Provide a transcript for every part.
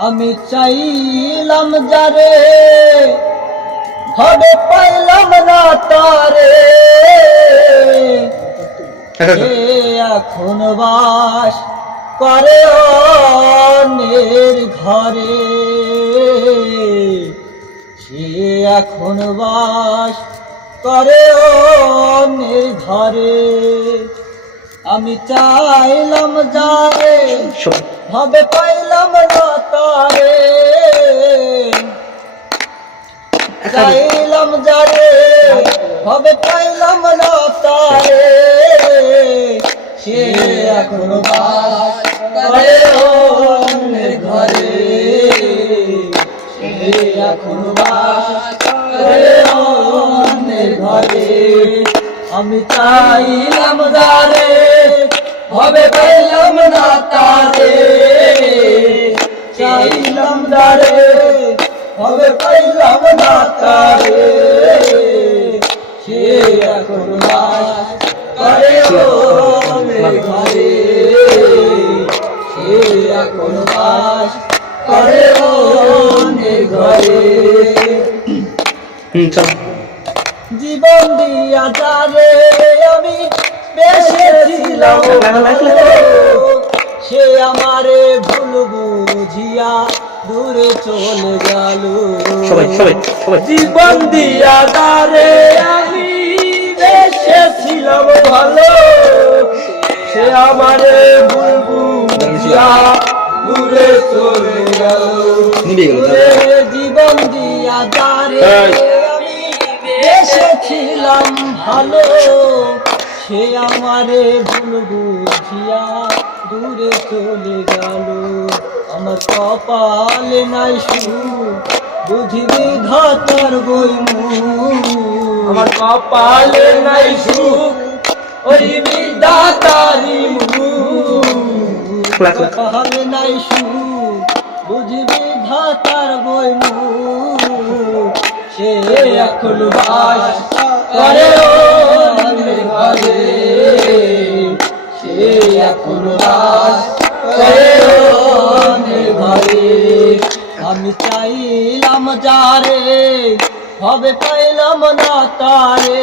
আমি চাইলাম যারে হবে পাইলাম না তারে এখন বাস করে অন্যের ঘরে সে এখন বাস করে অন্যের ঘরে আমি চাইলাম যারে হবে পাইলাম না তারে চাইলাম যারে হবে পাইলাম না তারে সে এখন বাস করে অন্যের ঘরে সে এখন বাস করে অন্যের ঘরে আমি চাইলাম যারে হবে পাইলাম না তারে চাইলাম যারে হবে পাইলাম না তারে সে এখন বাস করে অন্যের ঘরে সে এখন বাস করে অন্যের ঘরে জীবন দিয়া যারে আমি বেসেছিলাম সে আমারে ভুল বুঝিয়া দূরে চলে গেল জীবন দিয়া যারে আমি বেসেছিলাম ভালো সে আমারে ভুল বুঝিয়া দূরে চলে গেল জীবন দিয়া যারে এসেছিলাম ভালো সে আমারে ভুল বুঝিয়া দূরে চলে গেল আমার কপালে নাই সুখ বুঝিবি ধাতার বইমুখ আমার কপালে নাই সুখ ওই বিধাতারি মুখ কপালে নাই সুখ বুঝিবি ধাতার বইমুখ সে এখন বাস করে অন্যের ঘরে সে এখন বাস করে অন্যের ঘরে আমি চাইলাম যারে হবে পাইলাম না তারে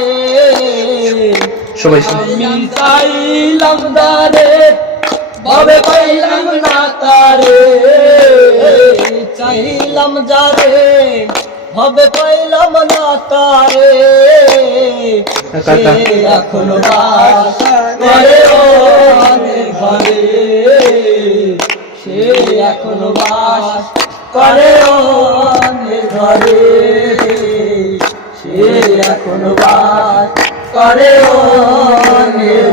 আমি চাইলাম যারে হবে পাইলাম না তারে চাইলাম যারে হবে পাইলাম না তারে এখন বাস করে অন্যের ঘরে সে এখন বাস করে অন্যের ঘরে সে এখন বাস করে অন্যের